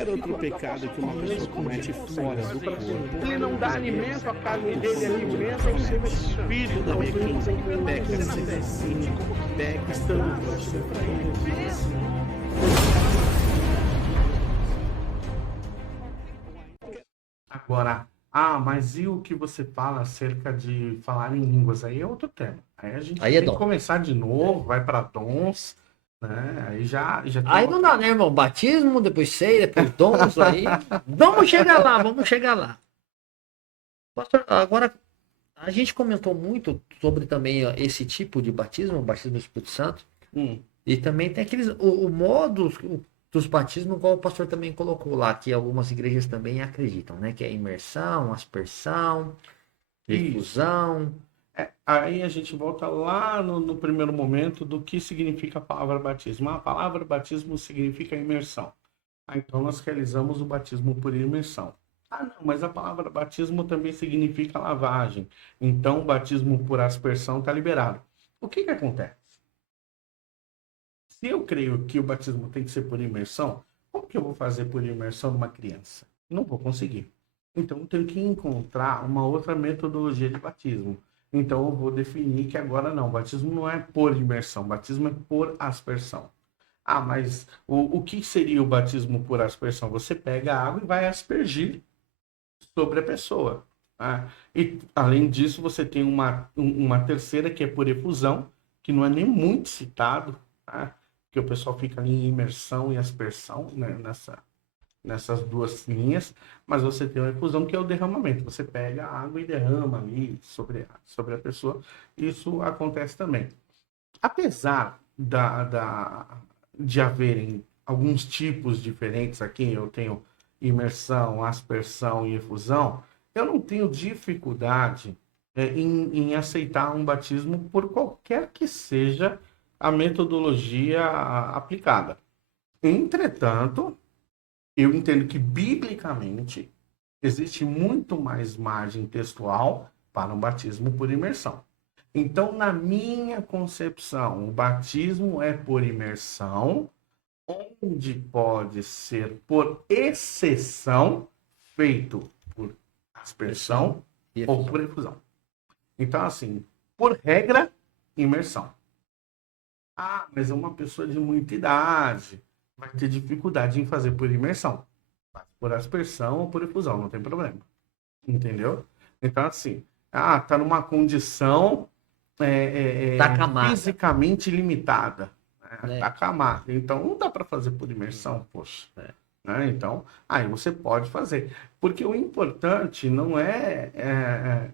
qualquer outro pecado que uma pessoa comete fora do corpo. Ele não dá alimento, a carne dele alimenta o seu espírito. Toda vez que peca assim, peca estando próximo para ele. Agora, mas e o que você fala acerca de falar em línguas? Aí é outro tema. Aí a gente tem que começar de novo, vai para dons, né? Aí já tem aí não dá, né, irmão? Batismo, depois ceia, depois dons, aí... Vamos chegar lá. Pastor, agora, a gente comentou muito sobre também ó, esse tipo de batismo, o batismo do Espírito Santo. E também tem aqueles... O modo dos batismos, igual o pastor também colocou lá, que algumas igrejas também acreditam, né? Que é imersão, aspersão, efusão. Aí a gente volta lá no primeiro momento do que significa a palavra batismo. A palavra batismo significa imersão. Então nós realizamos o batismo por imersão. Não, mas a palavra batismo também significa lavagem. Então o batismo por aspersão está liberado. O que acontece? Se eu creio que o batismo tem que ser por imersão, como que eu vou fazer por imersão numa criança? Não vou conseguir. Então eu tenho que encontrar uma outra metodologia de batismo. Então eu vou definir que agora não, batismo não é por imersão, batismo é por aspersão. Mas o que seria o batismo por aspersão? Você pega a água e vai aspergir sobre a pessoa. E além disso, você tem uma terceira que é por efusão, que não é nem muito citado, que o pessoal fica ali em imersão e aspersão, né, nessas duas linhas, mas você tem uma efusão que é o derramamento. Você pega a água e derrama ali sobre a pessoa. Isso acontece também. Apesar de haverem alguns tipos diferentes aqui, eu tenho imersão, aspersão e efusão, eu não tenho dificuldade em aceitar um batismo por qualquer que seja a metodologia aplicada. Entretanto, eu entendo que, biblicamente, existe muito mais margem textual para um batismo por imersão. Então, na minha concepção, o batismo é por imersão, onde pode ser, por exceção, feito por aspersão ou por efusão. Então, assim, por regra, imersão. Mas é uma pessoa de muita idade, vai ter dificuldade em fazer por imersão. Por aspersão ou por efusão, não tem problema. Entendeu? Então, assim, tá numa condição fisicamente limitada. Tá acamada. Então, não dá para fazer por imersão, poxa. Né? Então, aí você pode fazer. Porque o importante não é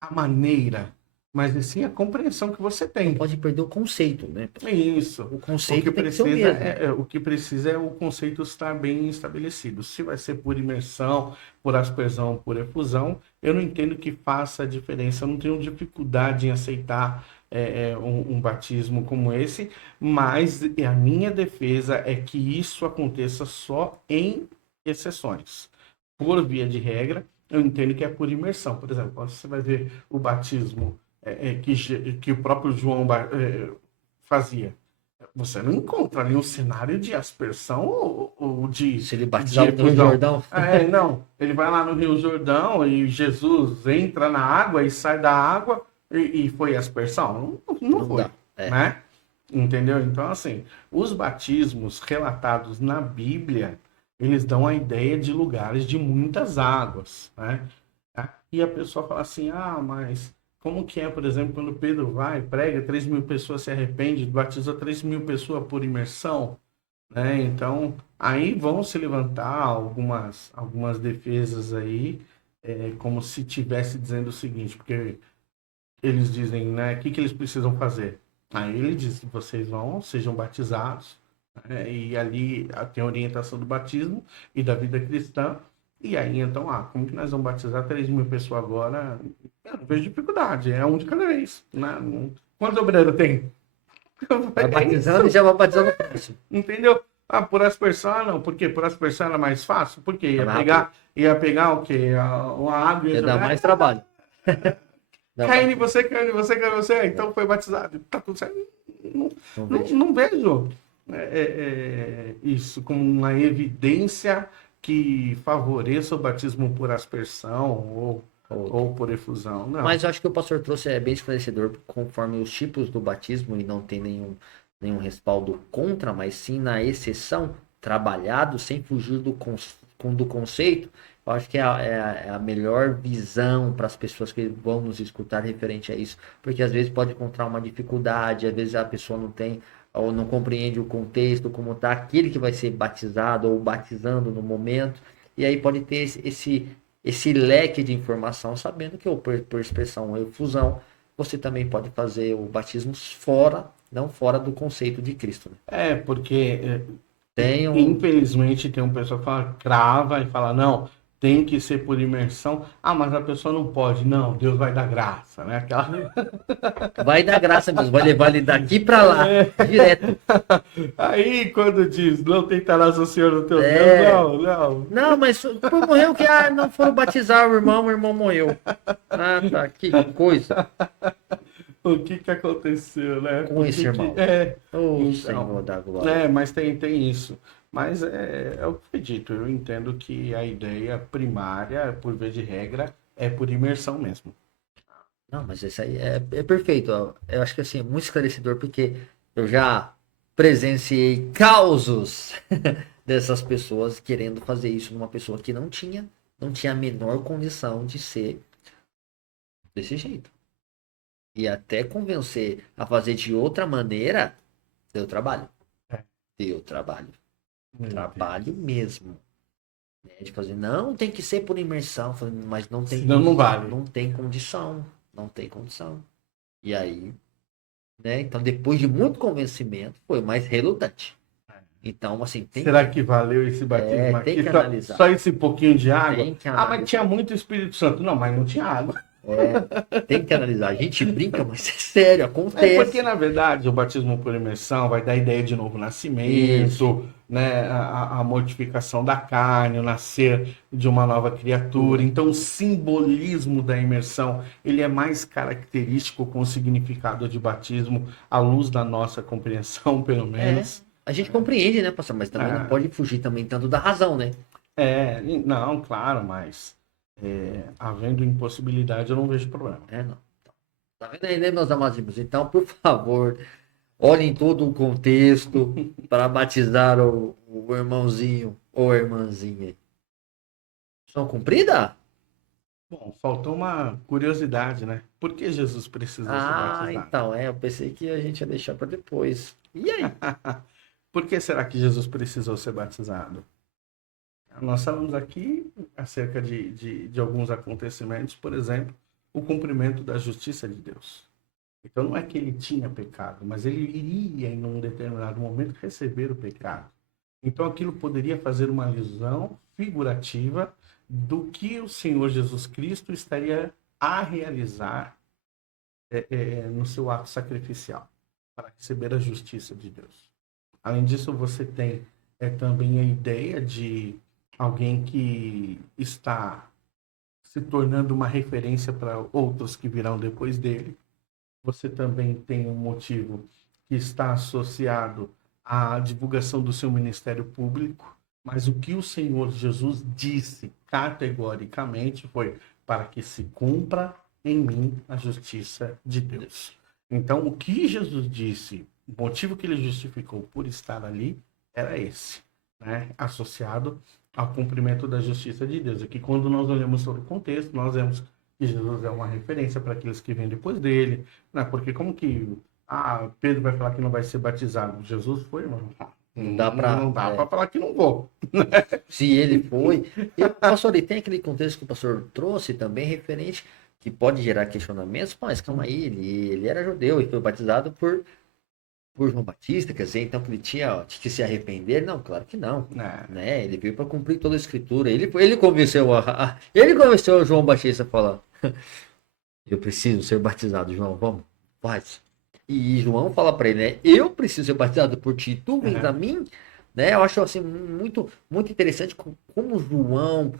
a maneira, mas sim a compreensão que você tem. Não pode perder o conceito, né? Isso. O conceito tem que ser o mesmo. O que precisa é o conceito estar bem estabelecido. Se vai ser por imersão, por aspersão, por efusão, eu não entendo que faça a diferença. Eu não tenho dificuldade em aceitar um batismo como esse, mas a minha defesa é que isso aconteça só em exceções. Por via de regra, eu entendo que é por imersão. Por exemplo, você vai ver o batismo que o próprio João fazia. Você não encontra ali um cenário de aspersão ou de... Se ele batizava no Rio Jordão. Não. Ele vai lá no Rio Jordão e Jesus entra na água e sai da água e foi aspersão? Não foi. Né? Entendeu? Então, assim, os batismos relatados na Bíblia, eles dão a ideia de lugares de muitas águas, né? E a pessoa fala assim, mas como que é, por exemplo, quando Pedro vai, prega, 3.000 pessoas se arrependem, batiza 3.000 pessoas por imersão, né? Então, aí vão se levantar algumas defesas aí, como se estivesse dizendo o seguinte, porque eles dizem, né, o que eles precisam fazer? Aí ele diz que vocês sejam batizados, e ali tem a orientação do batismo e da vida cristã. E aí, então, como que nós vamos batizar 3.000 pessoas agora? Eu não vejo dificuldade, é um de cada vez. Né? Quantos obreiros tem? Vai batizando e já vai batizando o próximo. Entendeu? Por aspersão, não. Por quê? Por aspersão era mais fácil? Por quê? Ia pegar o quê? Uma água ia dar mais trabalho. Caindo em você. Então foi batizado. Tá tudo certo. Não vejo. isso como uma evidência que favoreça o batismo por aspersão ou por efusão. Não. Mas eu acho que o pastor trouxe bem esclarecedor, conforme os tipos do batismo, e não tem nenhum respaldo contra, mas sim na exceção, trabalhado sem fugir do conceito. Eu acho que é a melhor visão para as pessoas que vão nos escutar referente a isso, porque às vezes pode encontrar uma dificuldade, às vezes a pessoa não tem ou não compreende o contexto, como está aquele que vai ser batizado ou batizando no momento, e aí pode ter esse leque de informação, sabendo que por expressão ou efusão, você também pode fazer o batismo não fora do conceito de Cristo. Né? Porque infelizmente tem um pessoal que fala, crava e fala, não, tem que ser por imersão. Ah, mas a pessoa não pode. Não, Deus vai dar graça, né? Vai dar graça mesmo, vai levar ele daqui para lá, direto. Aí, quando diz, não tentarás o Senhor no teu Deus, não. Não, mas morreu que não foram batizar o irmão morreu. Ah, tá, que coisa. O que aconteceu, né? Com esse irmão. Então, Senhor da glória. Mas tem isso. Mas é o que foi dito. Eu entendo que a ideia primária, por via de regra, é por imersão mesmo. Não, mas isso aí é perfeito. Eu acho que assim, é muito esclarecedor, porque eu já presenciei causos dessas pessoas querendo fazer isso numa pessoa que não tinha a menor condição de ser desse jeito. E até convencer a fazer de outra maneira, deu trabalho. Deu trabalho. Trabalho mesmo. De fazer, não tem que ser por imersão, mas não tem. Senão não vale. Não tem condição. Não tem condição. E aí, né? Então, depois de muito convencimento, foi mais relutante. Então, assim, será que valeu esse batismo aqui? Tem que analisar. Só esse pouquinho de água? Tem que analisar. Mas tinha muito Espírito Santo. Não, mas não tinha água. Tem que analisar. A gente brinca, mas é sério, acontece. Porque, na verdade, o batismo por imersão vai dar ideia de novo nascimento, né? A mortificação da carne, o nascer de uma nova criatura. Então, o simbolismo da imersão, ele é mais característico com o significado de batismo, à luz da nossa compreensão, pelo menos. A gente compreende, né, pastor? Mas também não pode fugir também tanto da razão, né? Não, claro, mas havendo impossibilidade, eu não vejo problema. Não. Tá vendo aí, né, meus amados irmãos? Então, por favor, olhem todo o contexto para batizar o irmãozinho ou irmãzinha. Missão cumprida? Bom, faltou uma curiosidade, né? Por que Jesus precisou ser batizado? Então, eu pensei que a gente ia deixar para depois. E aí? Por que será que Jesus precisou ser batizado? Nós falamos aqui acerca de alguns acontecimentos, por exemplo, o cumprimento da justiça de Deus. Então não é que ele tinha pecado, mas ele iria em um determinado momento receber o pecado. Então aquilo poderia fazer uma alusão figurativa do que o Senhor Jesus Cristo estaria a realizar no seu ato sacrificial, para receber a justiça de Deus. Além disso, você tem também a ideia de alguém que está se tornando uma referência para outros que virão depois dele. Você também tem um motivo que está associado à divulgação do seu ministério público, mas o que o Senhor Jesus disse categoricamente foi para que se cumpra em mim a justiça de Deus. Então, o que Jesus disse, o motivo que ele justificou por estar ali, era esse, né? Associado ao cumprimento da justiça de Deus. Aqui, quando nós olhamos sobre o contexto, nós vemos que Jesus é uma referência para aqueles que vêm depois dele, né? Porque como que Pedro vai falar que não vai ser batizado? Jesus foi, mano. Não dá para falar que não vou. Se ele foi. E, pastor, e tem aquele contexto que o pastor trouxe também, referente, que pode gerar questionamentos. Mas calma aí, ele era judeu e foi batizado por João Batista, quer dizer, então que ele tinha que se arrepender? Não, claro que não. Né? Ele veio para cumprir toda a escritura. Ele convenceu ele convenceu o João Batista a falar: eu preciso ser batizado, João, vamos, faz. E João fala para ele, né? Eu preciso ser batizado por ti, tu vens a mim, né? Eu acho assim muito, muito interessante como João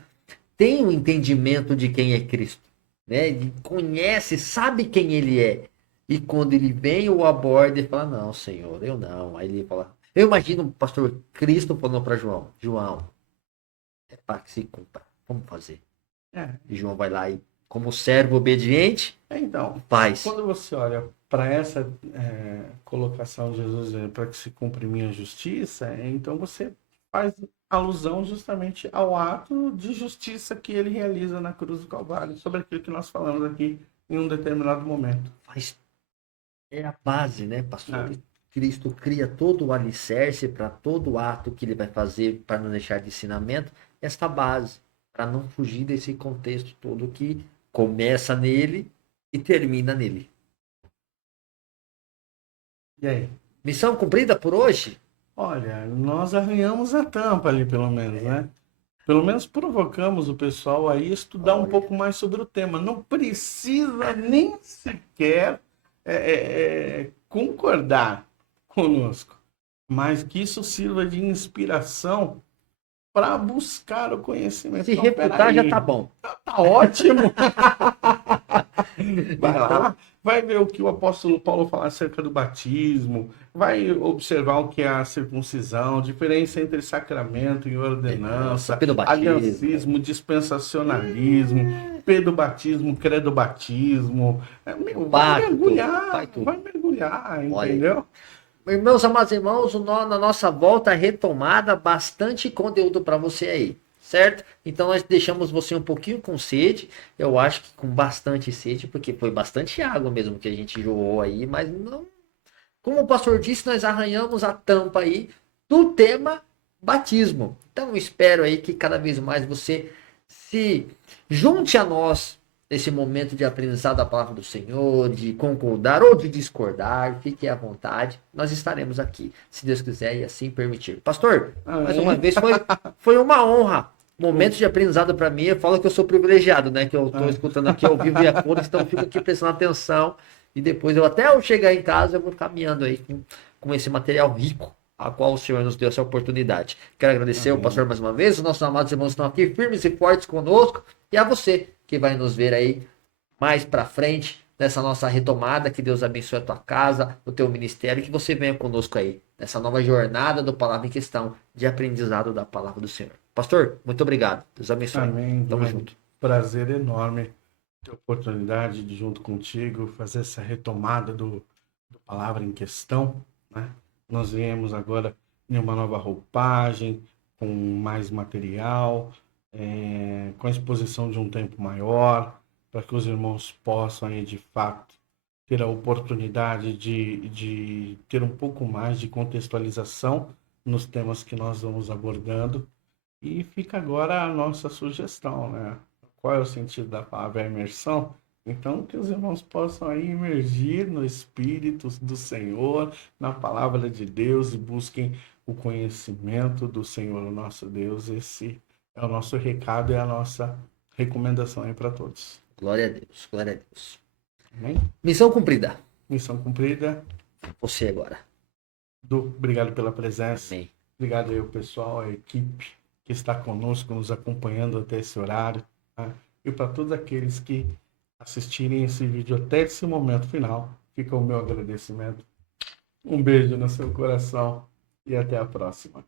tem um entendimento de quem é Cristo, né? Ele conhece, sabe quem ele é. E quando ele vem, o aborda e fala, não, Senhor, eu não. Aí ele fala, Eu imagino o pastor Cristo falando para João, João, é para que se cumpra, vamos fazer. É. E João vai lá e, como servo obediente, Então, faz. quando você olha para essa colocação de Jesus, para que se cumpra minha justiça, então você faz alusão justamente ao ato de justiça que ele realiza na cruz do Calvário, sobre aquilo que nós falamos aqui em um determinado momento. Faz. É a base, né, pastor? É. Cristo cria todo o alicerce para todo ato que ele vai fazer para não deixar de ensinamento, esta base, para não fugir desse contexto todo que começa nele e termina nele. E aí? Missão cumprida por hoje? Olha, nós arranhamos a tampa ali, pelo menos, né? Pelo menos provocamos o pessoal a estudar um pouco mais sobre o tema. Não precisa nem sequer concordar conosco, mas que isso sirva de inspiração para buscar o conhecimento. Se Então, refutar peraí, já tá bom. tá ótimo. Vai lá, vai ver o que o apóstolo Paulo fala acerca do batismo, vai observar o que é a circuncisão, diferença entre sacramento e ordenança, Pedobatismo. aliancismo, dispensacionalismo, pedobatismo, credobatismo. Vai mergulhar, entendeu? Meus amados irmãos, na nossa volta retomada, bastante conteúdo para você aí, certo? Então nós deixamos você um pouquinho com sede, eu acho que com bastante sede, porque foi bastante água mesmo que a gente jogou aí, mas não... Como o pastor disse, nós arranhamos a tampa aí do tema batismo. Então eu espero aí que cada vez mais você se junte a nós nesse momento de aprendizado da palavra do Senhor, de concordar ou de discordar, fique à vontade, nós estaremos aqui, se Deus quiser e assim permitir. Pastor, mais uma vez foi uma honra. Momento de aprendizado para mim, eu falo que eu sou privilegiado, né? Que eu estou escutando aqui ao vivo e a cores, então eu fico aqui prestando atenção e depois até eu chegar em casa eu vou caminhando aí com esse material rico a qual o Senhor nos deu essa oportunidade. Quero agradecer ao pastor mais uma vez, os nossos amados irmãos estão aqui firmes e fortes conosco, e a você que vai nos ver aí mais para frente nessa nossa retomada. Que Deus abençoe a tua casa, o teu ministério, que você venha conosco aí nessa nova jornada do Palavra em Questão, de aprendizado da Palavra do Senhor. Pastor, muito obrigado. Deus abençoe. Amém. Tamo junto. Prazer enorme ter a oportunidade de, junto contigo, fazer essa retomada do Palavra em Questão, né? Nós viemos agora em uma nova roupagem, com mais material, com a exposição de um tempo maior, para que os irmãos possam aí, de fato, ter a oportunidade de ter um pouco mais de contextualização nos temas que nós vamos abordando. E fica agora a nossa sugestão, né? Qual é o sentido da palavra imersão? Então, que os irmãos possam aí imergir no Espírito do Senhor, na palavra de Deus, e busquem o conhecimento do Senhor, o nosso Deus. Esse é o nosso recado e a nossa recomendação aí para todos. Glória a Deus, glória a Deus. Amém? Missão cumprida. Missão cumprida. Você agora. Obrigado pela presença. Amém. Obrigado aí ao pessoal, a equipe que está conosco, nos acompanhando até esse horário, tá? E para todos aqueles que assistirem esse vídeo até esse momento final, fica o meu agradecimento. Um beijo no seu coração e até a próxima.